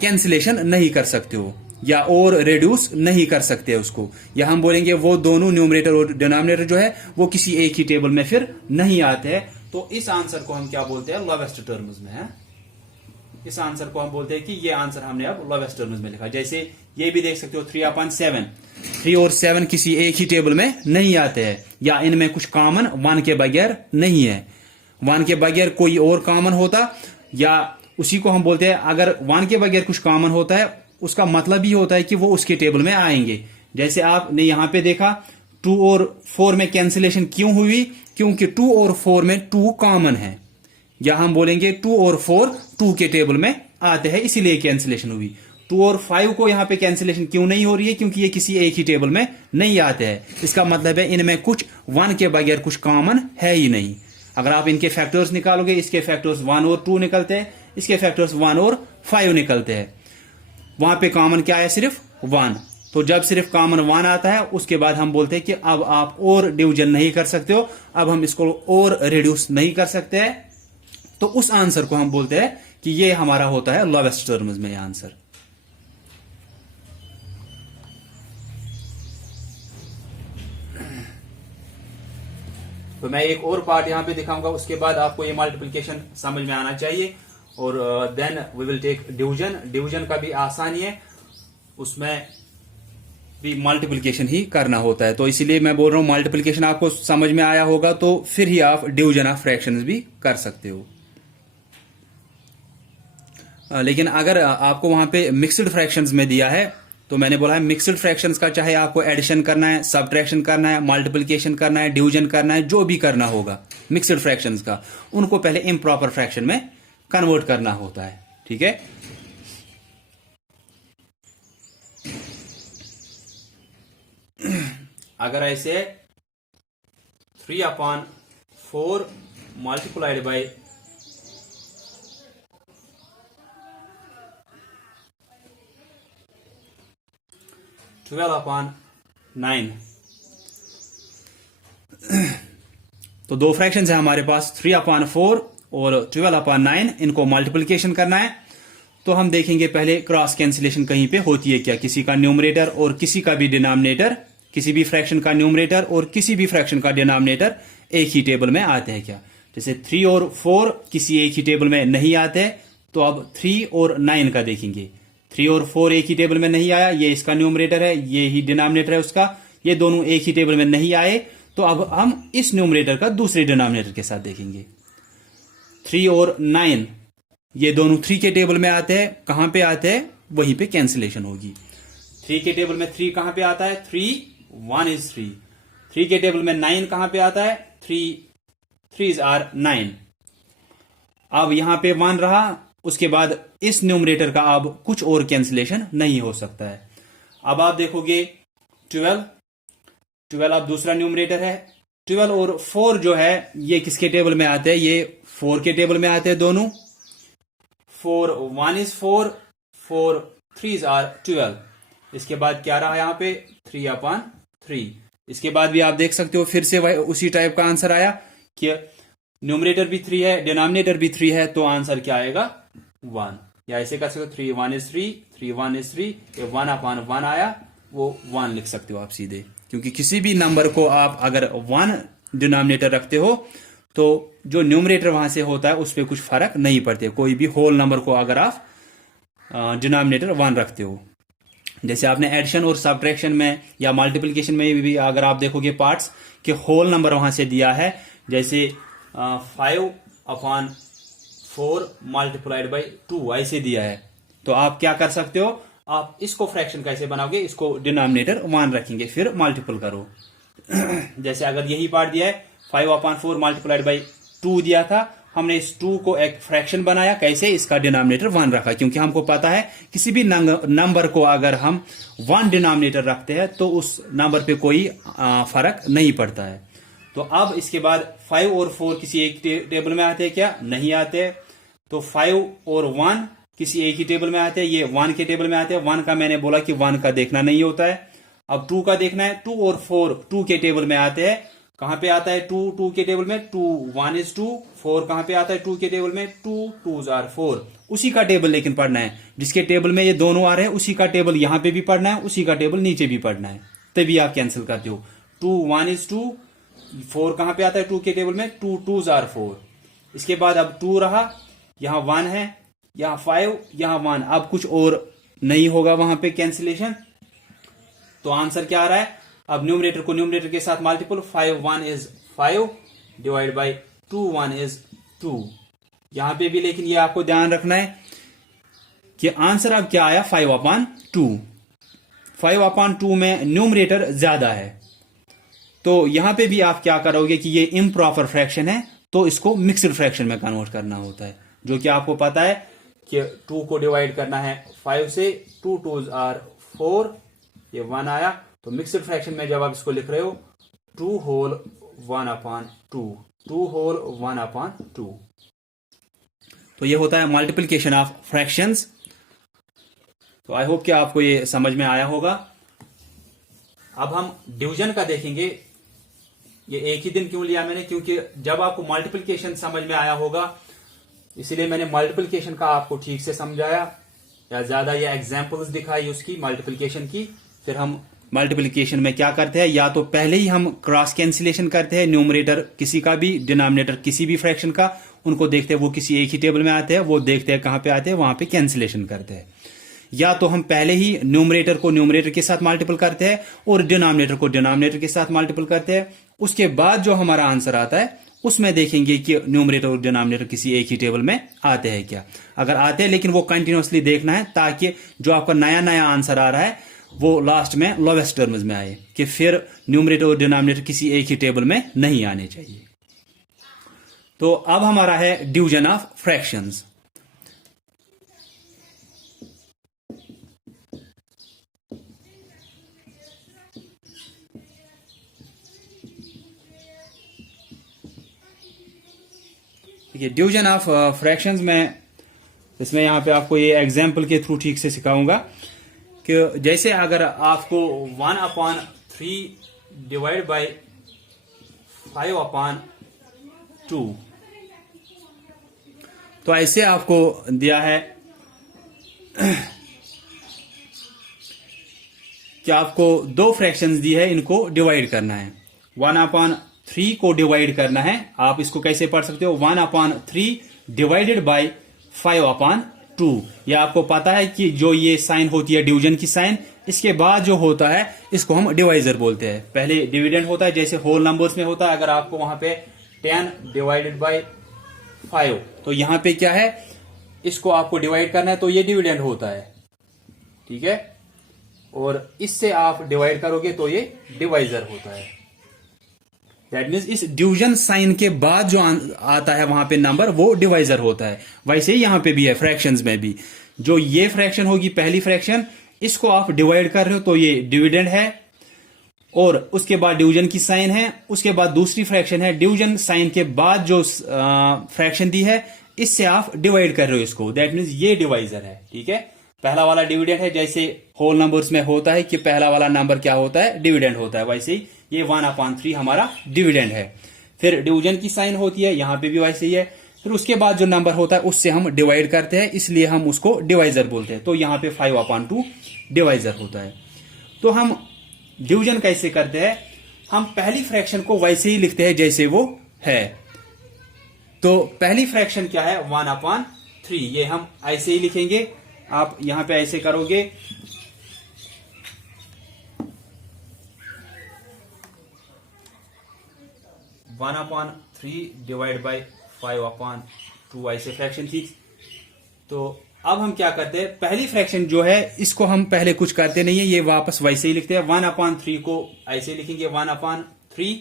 कैंसिलेशन नहीं कर सकते हो या और रिड्यूस नहीं कर सकते उसको, या हम बोलेंगे वो दोनों न्यूमरेटर और डिनोमिनेटर जो है वो किसी एक ही टेबल में फिर नहीं आते हैं। तो इस आंसर को हम क्या बोलते हैं लोवेस्ट टर्म्स में है। इस आंसर को हम बोलते हैं कि ये आंसर हमने अब लोवेस्ट टर्म्स में लिखा। जैसे ये भी देख सकते हो 3/7, 3 और 7 किसी एक ही टेबल में नहीं आते हैं, या इनमें कुछ कॉमन 1 के बगैर नहीं है। 1 के बगैर कोई और कॉमन होता, या उसी को हम बोलते हैं अगर 1 के बगैर कुछ कॉमन होता है उसका मतलब ही होता है कि वो उसके टेबल में आएंगे। जैसे आपने यहां पे देखा 2 और 4 में कैंसिलेशन क्यों हुई, क्योंकि 2 और 4 में 2 कॉमन है, या हम बोलेंगे 2 और 4 2 के टेबल में आते हैं इसीलिए कैंसिलेशन हुई। 2 और 5 को यहां पे कैंसिलेशन क्यों नहीं हो रही है, क्योंकि ये किसी एक ही टेबल में नहीं आते हैं। इसका मतलब है इनमें कुछ 1 के बगैर कुछ कॉमन है ही नहीं। अगर आप इनके फैक्टर्स निकालोगे, इसके फैक्टर्स 1 और 2 निकलते हैं, इसके फैक्टर्स 1 और 5 निकलते हैं। वहां पे कॉमन क्या है सिर्फ 1। तो जब सिर्फ कॉमन 1 आता है उसके बाद हम बोलते हैं कि अब आप और डिवीजन नहीं कर सकते हो, अब हम इसको और रिड्यूस नहीं कर सकते हैं, तो उस आंसर को हम बोलते हैं कि ये हमारा होता है लोवेस्ट टर्म्स में आंसर। तो मैं एक और पार्ट यहां पे दिखाऊंगा, उसके बाद आपको ये मल्टीप्लिकेशन समझ में आना चाहिए, और then we will take division. Division का भी आसान ही है, उसमें भी मल्टीप्लिकेशन ही करना होता है। तो इसीलिए मैं बोल रहा हूं मल्टीप्लिकेशन आपको समझ में आया होगा तो फिर ही आप डिवीजन ऑफ फ्रैक्शंस भी कर सकते हो। लेकिन अगर आपको वहां पे मिक्स्ड फ्रैक्शंस में दिया है, तो मैंने बोला है मिक्स्ड फ्रैक्शंस का चाहे आपको एडिशन करना है, सब्ट्रैक्शन करना है, मल्टीप्लिकेशन करना है, डिवीजन करना है, जो भी करना होगा मिक्स्ड फ्रैक्शंस का, उनको पहले इम्प्रॉपर फ्रैक्शन में कन्वर्ट करना होता है। ठीक है, अगर ऐसे 3/4 मल्टीप्लाइड बाई 12/9, तो दो फ्रैक्शंस है हमारे पास 3/4 और 12/9, इनको मल्टीप्लिकेशन करना है। तो हम देखेंगे पहले क्रॉस कैंसिलेशन कहीं पे होती है क्या, किसी का न्यूमरेटर और किसी का भी डिनोमिनेटर, किसी भी फ्रैक्शन का न्यूमरेटर और किसी भी फ्रैक्शन का डिनोमिनेटर एक ही टेबल में आते हैं क्या। जैसे 3 और 4 किसी एक ही टेबल में नहीं आते, तो अब 3 और 9 का देखेंगे। 3 और 4 एक ही टेबल में नहीं आया, ये इसका न्यूमरेटर है, ये ही डिनोमिनेटर है उसका, ये दोनों एक ही टेबल में नहीं आए, तो अब हम इस न्यूमरेटर का दूसरे डिनोमिनेटर के साथ देखेंगे। 3 और 9 ये दोनों 3 के टेबल में आते हैं, कहां पे आते हैं, वहीं पे कैंसिलेशन होगी। 3 के टेबल में 3 कहां पे आता है, 3 1 is 3। 3 के टेबल में 9 कहां पे आता है, 3 are 9। अब यहां पे 1 रहा, उसके बाद इस न्यूमरेटर का अब कुछ और कैंसिलेशन नहीं हो सकता है। अब आप देखोगे 12 अब दूसरा न्यूमरेटर है। 12 और 4 जो है ये किसके टेबल में आते हैं, ये 4 के टेबल में आते हैं दोनों। 4 1 is 4, 4 3s are 12। इसके बाद क्या रहा यहां पे, 3/3। इसके बाद भी आप देख सकते हो फिर से वही उसी टाइप का आंसर आया कि न्यूमरेटर भी 3 है, डिनोमिनेटर भी 3 है, तो आंसर क्या आएगा, 1। या ऐसे कर सकते हो 3 1 is 3, 3 1 is 3, ये 1/1 आया, वो 1 लिख सकते हो आप सीधे, क्योंकि किसी भी नंबर को आप अगर 1 डिनोमिनेटर रखते हो तो जो न्यूमरेटर वहां से होता है उस पर कुछ फर्क नहीं पड़ते। कोई भी होल नंबर को अगर आप डिनोमिनेटर 1 रखते हो, जैसे आपने एडिशन और सब्ट्रैक्शन में या मल्टीप्लिकेशन में भी अगर आप देखोगे पार्ट्स के होल नंबर वहां से दिया है, जैसे 5/4 मल्टीप्लाइड बाई 2 ऐसे दिया है, तो आप क्या कर सकते हो, आप इसको फ्रैक्शन कैसे बनाओगे, इसको डिनोमिनेटर 1 रखेंगे, फिर मल्टीपल करो। जैसे अगर यही पार्ट दिया है 5/4 मल्टीप्लाइड बाई 2 दिया था, हमने इस 2 को एक फ्रैक्शन बनाया, कैसे, इसका डिनोमिनेटर 1 रखा, क्योंकि हमको पता है किसी भी नंबर को अगर हम 1 डिनोमिनेटर रखते हैं तो उस नंबर पे कोई फर्क नहीं पड़ता है। तो अब इसके बाद 5 और 4 किसी एक टेबल में आते हैं क्या, नहीं आते, तो 5 और 1 किसी एक ही टेबल में आते हैं, ये 1 के टेबल में आते हैं। 1 का मैंने बोला कि 1 का देखना नहीं होता है। अब 2 का देखना है, 2 और 4 2 के टेबल में आते हैं, कहां पे आता है 2 के टेबल में, 2 1 is 2, 4 कहां पे आता है 2 के टेबल में, 2 2s are 4। उसी का टेबल लेकिन पढ़ना है, जिसके टेबल में ये दोनों आ रहे हैं उसी का टेबल यहां पे भी पढ़ना है, उसी का टेबल नीचे भी पढ़ना है, तभी आप कैंसिल करते हो। 2 1 is 2, 4 कहां पे आता है 2 के टेबल में, 2 2s are 4। इसके बाद अब 2 रहा, यहां 1 है, यहां 5, यहां 1, अब कुछ और नहीं होगा वहां पे कैंसिलेशन। तो आंसर क्या आ रहा है, अब न्यूमरेटर को न्यूमरेटर के साथ multiple, 5 1 is 5 divide by 2 1 is 2। यहां पे भी लेकिन ये आपको ध्यान रखना है कि आंसर अब क्या आया, 5/2। 5/2 में न्यूमरेटर ज्यादा है, तो यहां पे भी आप क्या करोगे कि ये इम्प्रॉपर फ्रैक्शन है, तो इसको मिक्स्ड फ्रैक्शन में कन्वर्ट करना होता है, जो कि आपको पता है कि 2 को डिवाइड करना है 5 से, 2 2s are 4, ये 1 आया। तो मिक्स्ड फ्रैक्शन में जब आप इसको लिख रहे हो 2 whole 1/2, 2 whole 1/2, तो ये होता है मल्टीप्लिकेशन ऑफ फ्रैक्शंस। तो आई होप कि आपको ये समझ में आया होगा। अब हम डिवीजन का देखेंगे। ये एक ही दिन क्यों लिया मैंने, क्योंकि जब आपको मल्टीप्लिकेशन समझ में आया होगा, इसीलिए मैंने मल्टीप्लिकेशन का आपको ठीक से समझाया या ज्यादा ये एग्जांपल्स दिखाई उसकी मल्टीप्लिकेशन की। फिर हम मल्टीप्लिकेशन में क्या करते हैं, या तो पहले ही हम क्रॉस कैंसिलेशन करते हैं, न्यूमरेटर किसी का भी डिनोमिनेटर किसी भी फ्रैक्शन का, उनको देखते हैं वो किसी एक ही टेबल में आते हैं, वो देखते हैं कहां पे आते हैं, वहां पे कैंसिलेशन करते हैं। या तो हम पहले ही न्यूमरेटर को न्यूमरेटर के साथ मल्टीपल करते हैं और डिनोमिनेटर को डिनोमिनेटर के साथ मल्टीपल करते हैं। उसके बाद जो हमारा आंसर आता है उसमें देखेंगे कि न्यूमरेटर और डिनोमिनेटर किसी एक ही टेबल में आते हैं क्या। अगर आते हैं, लेकिन वो कंटिन्यूअसली देखना है ताकि जो आपका नया नया आंसर आ रहा है वो लास्ट में लोवेस्ट टर्म्स में आए, कि फिर न्यूमरेटर और डिनोमिनेटर किसी एक ही टेबल में नहीं आने चाहिए। तो अब हमारा है डिवीजन ऑफ फ्रैक्शंस। देखिए डिवीजन ऑफ फ्रैक्शंस में, इसमें यहां पे आपको ये एग्जांपल के थ्रू ठीक से सिखाऊंगा कि जैसे अगर आपको 1/3 डिवाइड बाय 5/2, तो ऐसे आपको दिया है कि आपको दो फ्रैक्शंस दी है, इनको डिवाइड करना है। 1/3 को डिवाइड करना है। आप इसको कैसे पढ़ सकते हो, 1/3 डिवाइडेड बाय 5/2। यह आपको पता है कि जो ये साइन होती है डिवीजन की साइन, इसके बाद जो होता है इसको हम डिवाइजर बोलते हैं। पहले डिविडेंड होता है, जैसे होल नंबर्स में होता है। अगर आपको वहां पे 10 डिवाइडेड बाय 5, तो यहां पे क्या है, इसको आपको डिवाइड करना है, तो ये डिविडेंड होता है, ठीक है। और इससे आप डिवाइड करोगे तो ये डिवाइजर होता है। दैट मीन्स इस डिवीजन साइन के बाद जो आता है वहां पे नंबर, वो डिवाइजर होता है। वैसे ही यहां पे भी है, फ्रैक्शंस में भी जो ये फ्रैक्शन होगी पहली फ्रैक्शन, इसको आप डिवाइड कर रहे हो तो ये डिविडेंड है, और उसके बाद डिवीजन की साइन है, उसके बाद दूसरी फ्रैक्शन है, डिवीजन साइन के बाद जो फ्रैक्शन दी है इससे आप डिवाइड कर रहे हो इसको। दैट मीन्स ये डिवाइजर है, ठीक है। पहला वाला डिविडेंड है, जैसे होल नंबर्स में होता है कि पहला वाला नंबर क्या होता है, डिविडेंड होता है, वैसे ही ये 1/3 हमारा डिविडेंड है। फिर डिवीजन की साइन होती है, यहां पे भी वैसे ही है। फिर उसके बाद जो नंबर होता है उससे हम डिवाइड करते हैं, इसलिए हम उसको डिवाइजर बोलते हैं। तो यहां पे 5/2 डिवाइजर होता है। तो हम डिवीजन कैसे करते हैं, हम पहली फ्रैक्शन को वैसे ही लिखते हैं जैसे वो है। तो पहली फ्रैक्शन क्या है, 1/3, ये हम ऐसे ही लिखेंगे। आप यहां पे ऐसे करोगे, डिवाइड बाय 5/2, ऐसे फ्रैक्शन थी। तो अब हम क्या करते हैं, पहली फ्रैक्शन जो है इसको हम पहले कुछ करते नहीं है, ये वापस वैसे ही लिखते हैं। 1/3 को ऐसे लिखेंगे 1/3।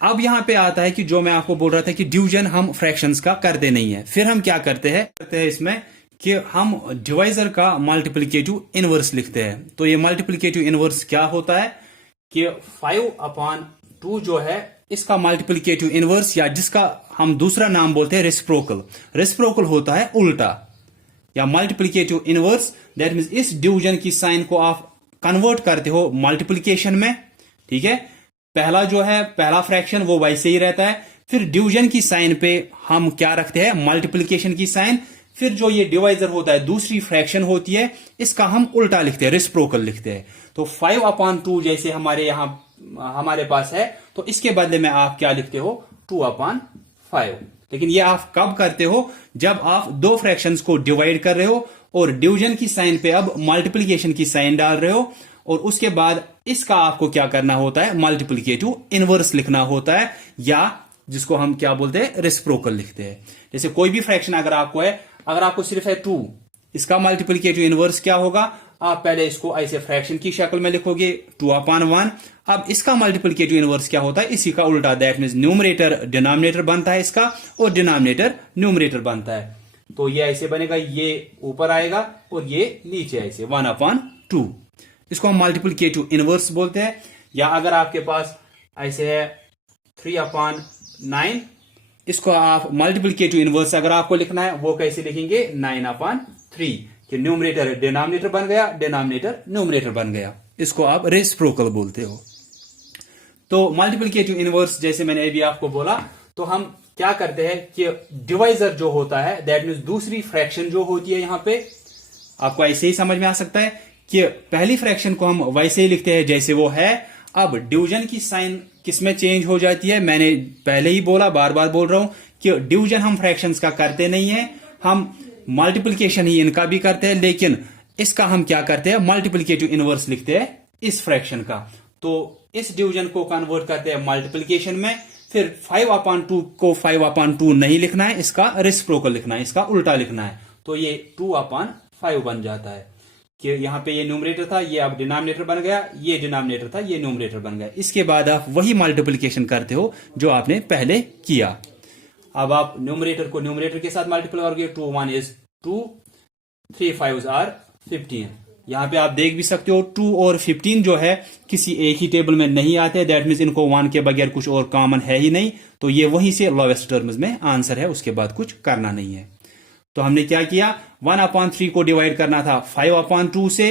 अब यहां पे आता है कि जो मैं आपको बोल रहा था कि डिवीजन हम फ्रैक्शंस का करते नहीं है। फिर हम क्या करते हैं इसमें कि हम डिवाइजर का मल्टीप्लिकेटिव इनवर्स लिखते हैं। तो ये मल्टीप्लिकेटिव इनवर्स क्या होता है कि 5/2 जो है इसका मल्टीप्लिकेटिव इनवर्स, या जिसका हम दूसरा नाम बोलते हैं रेसिप्रोकल। रेसिप्रोकल होता है उल्टा या मल्टीप्लिकेटिव इनवर्स। दैट मीन्स इस डिवीजन की साइन को आप कन्वर्ट करते हो मल्टीप्लिकेशन में, ठीक है। पहला जो है पहला फ्रैक्शन वो वैसे ही रहता है, फिर डिवीजन की साइन पे हम क्या रखते हैं, मल्टीप्लिकेशन की साइन। फिर जो ये डिवाइजर होता है, दूसरी फ्रैक्शन होती है, इसका हम उल्टा लिखते हैं, रेसिप्रोकल लिखते हैं। तो 5/2 जैसे हमारे यहां हमारे पास है, तो इसके बदले में आप क्या लिखते हो, 2/5। लेकिन ये आप कब करते हो, जब आप दो फ्रैक्शंस को डिवाइड कर रहे हो और डिवीजन की साइन पे अब मल्टीप्लिकेशन की साइन डाल रहे हो, और उसके बाद इसका आपको क्या करना होता है, मल्टीप्लिकेटिव इनवर्स लिखना होता है, या जिसको हम क्या बोलते हैं, रेसिप्रोकल लिखते हैं। जैसे कोई भी फ्रैक्शन अगर आपको है, अगर आपको सिर्फ है 2, इसका मल्टीप्लिकेटिव इनवर्स क्या होगा, आप पहले इसको ऐसे फ्रैक्शन की शक्ल में लिखोगे 2/1। अब इसका मल्टीप्लिकेटिव इनवर्स क्या होता है, इसी का उल्टा। दैट मीन्स न्यूमरेटर डिनोमिनेटर बनता है इसका, और डिनोमिनेटर न्यूमरेटर बनता है। तो ये ऐसे बनेगा, ये ऊपर आएगा और ये नीचे ऐसे 1/2। इसको हम मल्टीप्लिकेटिव इनवर्स बोलते हैं। या अगर आपके पास ऐसे है 3/9, इसको आप मल्टीप्लिकेटिव इनवर्स अगर आपको लिखना है वो कैसे लिखेंगे, 9/3, कि न्यूमरेटर डिनोमिनेटर बन गया, डिनोमिनेटर न्यूमरेटर बन गया। इसको आप रेसिप्रोकल बोलते हो। तो मल्टीप्लिकेटिव इनवर्स जैसे मैंने अभी आपको बोला, तो हम क्या करते हैं कि डिवाइजर जो होता है, दैट मीन्स दूसरी फ्रैक्शन जो होती है, यहां पे आपको ऐसे ही समझ में आ सकता है कि पहली फ्रैक्शन को हम वैसे ही लिखते हैं जैसे वो है। अब डिवीजन की साइन किसमें चेंज हो जाती है, मैंने पहले ही बोला, बार बार बोल रहा हूं कि डिवीजन हम फ्रैक्शंस का करते नहीं है, हम मल्टीप्लिकेशन ही इनका भी करते हैं, लेकिन इसका हम क्या करते हैं, मल्टीप्लिकेटिव इनवर्स लिखते हैं इस फ्रैक्शन का। तो इस डिवीजन को कन्वर्ट करते हैं मल्टीप्लिकेशन में, फिर 5/2 को 5/2 नहीं लिखना है, इसका रेसिप्रोकल लिखना है, इसका उल्टा लिखना है। तो ये 2/5 बन जाता है कि यहां पे ये न्यूमरेटर था, ये अब डिनोमिनेटर बन गया, ये डिनोमिनेटर था, ये न्यूमरेटर बन गया। इसके बाद आप वही मल्टीप्लिकेशन करते हो जो आपने पहले किया। अब आप न्यूमरेटर को न्यूमरेटर के साथ मल्टीप्लाई करोगे, 2 1 is 2, 3 5 are 15। यहां पे आप देख भी सकते हो 2 और 15 जो है किसी एक ही टेबल में नहीं आते, दैट मीन्स इनको 1 के बगैर कुछ और कॉमन है ही नहीं, तो ये वहीं से लोवेस्ट टर्म्स में आंसर है, उसके बाद कुछ करना नहीं है। तो हमने क्या किया, 1/3 को डिवाइड करना था 5/2 से।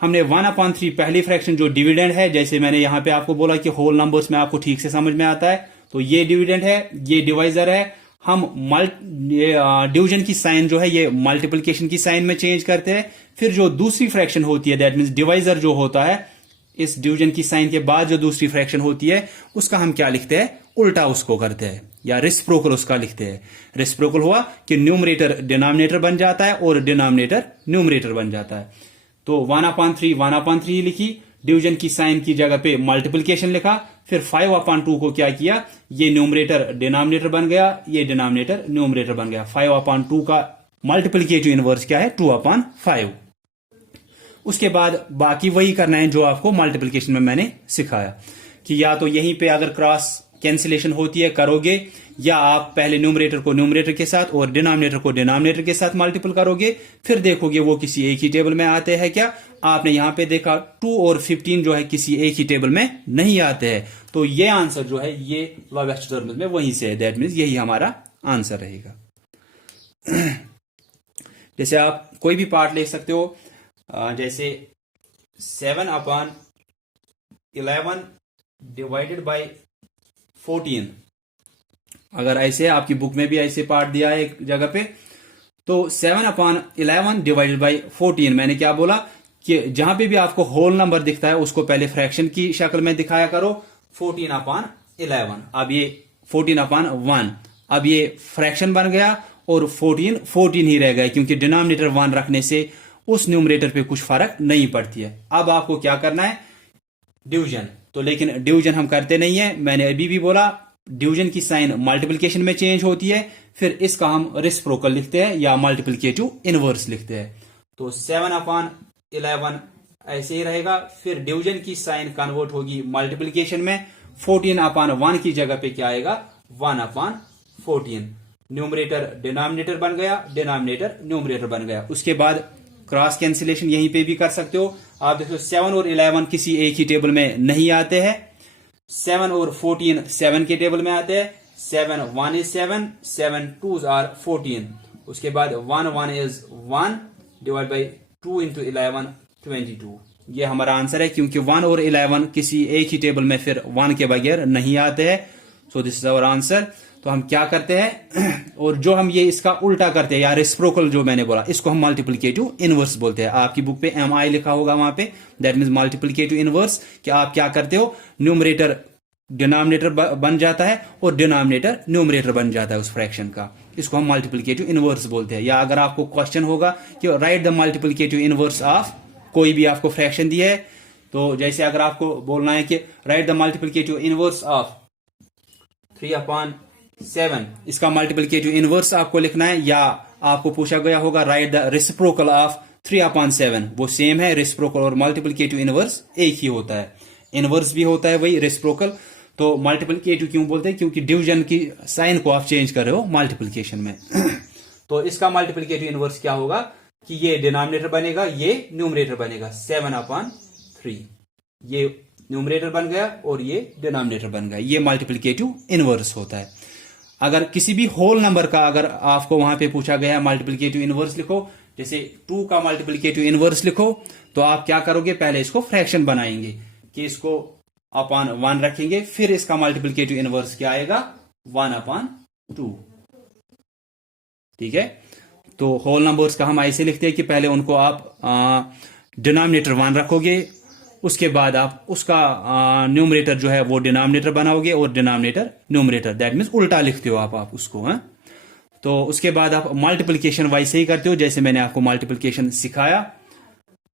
हमने 1/3 पहली फ्रैक्शन जो डिविडेंड है, जैसे मैंने यहां पे आपको बोला कि होल नंबर्स में आपको ठीक से समझ में आता है, तो ये डिविडेंड है, ये डिवाइजर है। हम डिवीजन की साइन जो है ये मल्टीप्लिकेशन की साइन में चेंज करते हैं। फिर जो दूसरी फ्रैक्शन होती है, दैट मीन्स डिवाइजर जो होता है, इस डिवीजन की साइन के बाद जो दूसरी फ्रैक्शन होती है उसका हम क्या लिखते हैं, उल्टा उसको करते हैं या रेसिप्रोकल उसका लिखते हैं। रेसिप्रोकल हुआ कि न्यूमरेटर डिनोमिनेटर बन जाता है और डिनोमिनेटर न्यूमरेटर बन जाता है। तो 1/3 लिखी, डिवीजन की साइन की जगह पे मल्टीप्लिकेशन लिखा, फिर 5/2 को क्या किया, ये न्यूमरेटर डिनोमिनेटर बन गया, ये डिनोमिनेटर न्यूमरेटर बन गया। 5/2 का मल्टीप्लिकेटिव इनवर्स क्या है, 2/5। उसके बाद बाकी वही करना है जो आपको मल्टीप्लिकेशन में मैंने सिखाया, कि या तो यहीं पे अगर क्रॉस कैंसिलेशन होती है करोगे, या आप पहले न्यूमरेटर को न्यूमरेटर के साथ और डिनोमिनेटर को डिनोमिनेटर के साथ मल्टीपल करोगे, फिर देखोगे वो किसी एक ही टेबल में आते हैं क्या। आपने यहां पे देखा 2 और 15 जो है किसी एक ही टेबल में नहीं आते हैं, तो ये आंसर जो है ये लोवेस्ट टर्म्स में वहीं से है, दैट मीन्स यही हमारा आंसर रहेगा। जैसे आप कोई भी पार्ट ले सकते हो, जैसे 7/11 डिवाइडेड बाय 14, अगर ऐसे आपकी बुक में भी ऐसे पार्ट दिया है एक जगह पे, तो 7/11 डिवाइडेड बाय 14, मैंने क्या बोला कि जहां पे भी आपको होल नंबर दिखता है उसको पहले फ्रैक्शन की शक्ल में दिखाया करो, 14/11। अब ये 14/1, अब ये फ्रैक्शन बन गया और 14 ही रह गए, क्योंकि डिनोमिनेटर 1 रखने से उस न्यूमरेटर पे कुछ फर्क नहीं पड़ती है। अब आपको क्या करना है, डिवीजन। तो लेकिन डिवीजन हम करते नहीं है, मैंने अभी भी बोला डिवीजन की साइन मल्टीप्लिकेशन में चेंज होती है, फिर इसका हम रेसिप्रोकल लिखते हैं या मल्टीप्लिकेटिव इनवर्स लिखते हैं। तो 7/11 ऐसे ही रहेगा, फिर डिवीजन की साइन कन्वर्ट होगी मल्टीप्लिकेशन में, 14/1 की जगह पे क्या आएगा, 1/14। न्यूमरेटर डिनोमिनेटर बन गया, डिनोमिनेटर न्यूमरेटर बन गया। उसके बाद क्रॉस कैंसिलेशन यहीं पे भी कर सकते हो। आप देखो 7 और 11 किसी एक ही टेबल में नहीं आते हैं, 7 और 14 7 के टेबल में आते हैं। 7 1 is 7, 7 2s are 14। उसके बाद 1 1 is 1 डिवाइड बाई 2 into 11 22। ये हमारा आंसर है, क्योंकि 1 और 11 किसी एक ही टेबल में फिर 1 के बगैर नहीं आते हैं। So this is our answer. तो हम क्या करते हैं, और जो हम ये इसका उल्टा करते हैं या रेसिप्रोकल जो मैंने बोला, इसको हम मल्टीप्लिकेटिव इनवर्स बोलते हैं। आपकी बुक पे MI लिखा होगा वहां पे, दैट मीन्स मल्टीप्लिकेटिव इनवर्स। कि आप क्या करते हो, न्यूमरेटर डिनोमिनेटर बन जाता है और डिनोमिनेटर न्यूमरेटर बन जाता है उस फ्रैक्शन का, इसको हम मल्टीप्लिकेटिव इनवर्स बोलते हैं। या अगर आपको क्वेश्चन होगा कि right the multiplicative inverse of, कोई भी आपको फ्रैक्शन दिया है, तो जैसे अगर आपको बोलना है कि right the multiplicative inverse of 3/7, इसका मल्टीप्लिकेटिव इनवर्स आपको लिखना है। या आपको पूछा गया होगा राइट द रेसिप्रोकल ऑफ 3/7, वो सेम है, रेसिप्रोकल और मल्टीप्लिकेटिव इनवर्स एक ही होता है, इनवर्स भी होता है वही रेसिप्रोकल। तो मल्टीप्लिकेटिव क्यों बोलते हैं, क्योंकि डिवीजन की साइन को आप चेंज कर रहे हो मल्टीप्लिकेशन में। तो इसका मल्टीप्लिकेटिव इनवर्स क्या होगा कि ये डिनोमिनेटर बनेगा, ये न्यूमरेटर बनेगा, 7/3, ये न्यूमरेटर बन गया और ये डिनोमिनेटर बन गया, ये मल्टीप्लिकेटिव इनवर्स होता है। अगर किसी भी होल नंबर का अगर आपको वहां पे पूछा गया है मल्टीप्लिकेटिव इनवर्स लिखो, जैसे 2 का मल्टीप्लिकेटिव इनवर्स लिखो तो आप क्या करोगे, पहले इसको फ्रैक्शन बनाएंगे कि इसको अपॉन 1 रखेंगे, फिर इसका मल्टीप्लिकेटिव इनवर्स क्या आएगा, 1/2। ठीक है, तो होल नंबर्स का हम ऐसे लिखते हैं कि पहले उनको आप डिनोमिनेटर 1 रखोगे, उसके बाद आप उसका न्यूमरेटर जो है वो डिनोमिनेटर बनाओगे और डिनोमिनेटर न्यूमरेटर, दैट मीन्स उल्टा लिखते हो आप उसको। तो उसके बाद आप मल्टीप्लिकेशन वैसे ही करते हो जैसे मैंने आपको मल्टीप्लिकेशन सिखाया।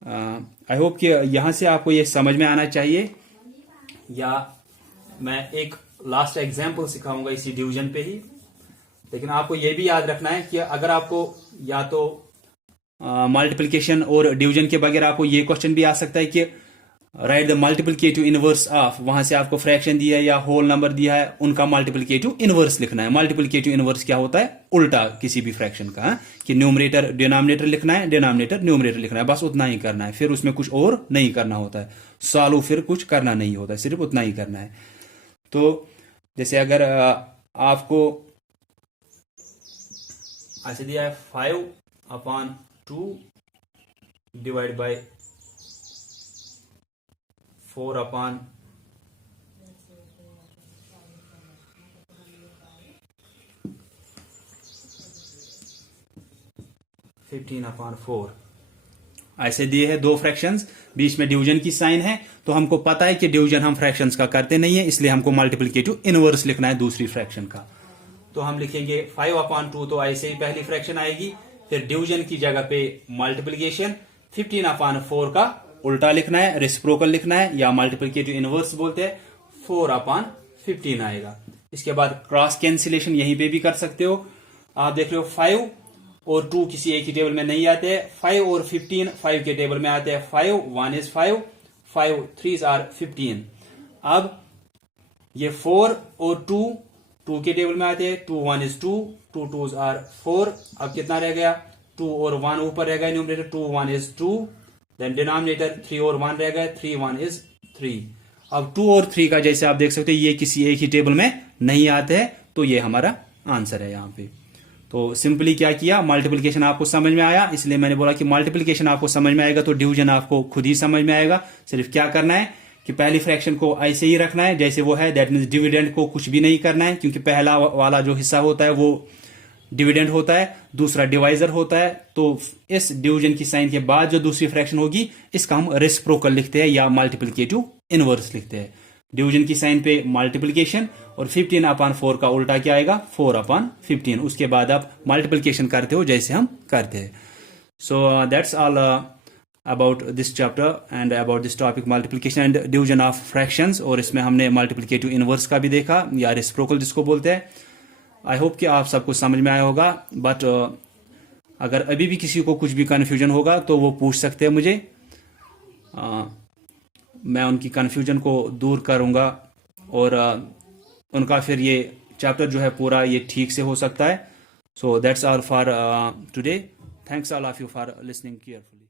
आई होप कि यहां से आपको ये समझ में आना चाहिए। या मैं एक लास्ट एग्जांपल सिखाऊंगा इसी डिवीजन पे ही, लेकिन आपको ये भी याद रखना है कि अगर आपको या तो मल्टीप्लिकेशन और डिवीजन के बगैर आपको ये क्वेश्चन भी आ सकता है कि right the multiplicative inverse of, वहां से आपको फ्रैक्शन दिया है या होल नंबर दिया है, उनका मल्टीप्लिकेटिव इनवर्स लिखना है। मल्टीप्लिकेटिव इनवर्स क्या होता है, उल्टा किसी भी फ्रैक्शन का, कि न्यूमरेटर डिनोमिनेटर लिखना है, डिनोमिनेटर न्यूमरेटर लिखना है, बस उतना ही करना है, फिर उसमें कुछ और नहीं करना होता है, सॉल्व फिर कुछ करना नहीं होता है, सिर्फ उतना ही करना है। तो जैसे अगर आपको ऐसे दिया है 5/2 डिवाइड बाय 4/15 15/4 ऐसे दिए हैं 2 फ्रैक्शंस, बीच में डिवीजन की साइन है, तो हमको पता है कि डिवीजन हम फ्रैक्शंस का करते नहीं है, इसलिए हमको मल्टीप्लिकेटिव इनवर्स लिखना है दूसरी फ्रैक्शन का। तो हम लिखेंगे 5/2, तो ऐसे ही पहली फ्रैक्शन आएगी, फिर डिवीजन की जगह पे मल्टीप्लिकेशन, 15/4 का उल्टा लिखना है, रेसिप्रोकल लिखना है या मल्टीप्लिकेटिव इनवर्स बोलते हैं, 4/15 आएगा। इसके बाद क्रॉस कैंसिलेशन यहीं पे भी कर सकते हो। आप देख रहे हो 5 और 2 किसी एक ही टेबल में नहीं आते हैं, 5 और 15 5 के टेबल में आते हैं, 5 1 is 5 5 3s are 15। अब ये 4 और 2 के टेबल में आते हैं, 2 1 is 2 2 2s are 4। अब कितना रह गया, 2 और 1 ऊपर रह गया न्यूमरेटर, 2 1 is 2, देन डिनोमिनेटर 3 और 1 रह गया, 3 1 is 3। अब 2 और 3 का जैसे आप देख सकते हो ये किसी एक ही टेबल में नहीं आते हैं, तो ये हमारा आंसर है यहाँ पे। तो सिंपली क्या किया, मल्टीप्लिकेशन आपको समझ में आया, इसलिए मैंने बोला कि मल्टीप्लिकेशन आपको समझ में आएगा तो डिवीजन आपको खुद ही समझ में आएगा। सिर्फ क्या करना है कि पहली फ्रैक्शन को ऐसे ही रखना है जैसे वो है, दैट मीन्स डिविडेंड को कुछ भी नहीं करना है, क्योंकि पहला वाला जो हिस्सा होता है वो डिविडेंड होता है, दूसरा डिवाइजर होता है। तो इस डिवीजन की साइन के बाद जो दूसरी फ्रैक्शन होगी इसका हम रेसिप्रोकल लिखते हैं या मल्टीप्लिकेटिव इनवर्स लिखते हैं। डिवीजन की साइन पे मल्टीप्लिकेशन और 15/4 का उल्टा क्या आएगा, 4/15। उसके बाद आप मल्टीप्लिकेशन करते हो जैसे हम करते हैं। So that's all about this chapter and about this topic multiplication and division of fractions. और इसमें हमने मल्टीप्लिकेटिव इनवर्स का भी देखा या रेसिप्रोकल जिसको बोलते हैं। आई होप कि आप सबको समझ में आया होगा, बट अगर अभी भी किसी को कुछ भी कन्फ्यूजन होगा तो वो पूछ सकते हैं मुझे, मैं उनकी कन्फ्यूजन को दूर करूंगा और उनका फिर ये चैप्टर जो है पूरा ये ठीक से हो सकता है। So that's all for today. Thanks all of you for listening carefully.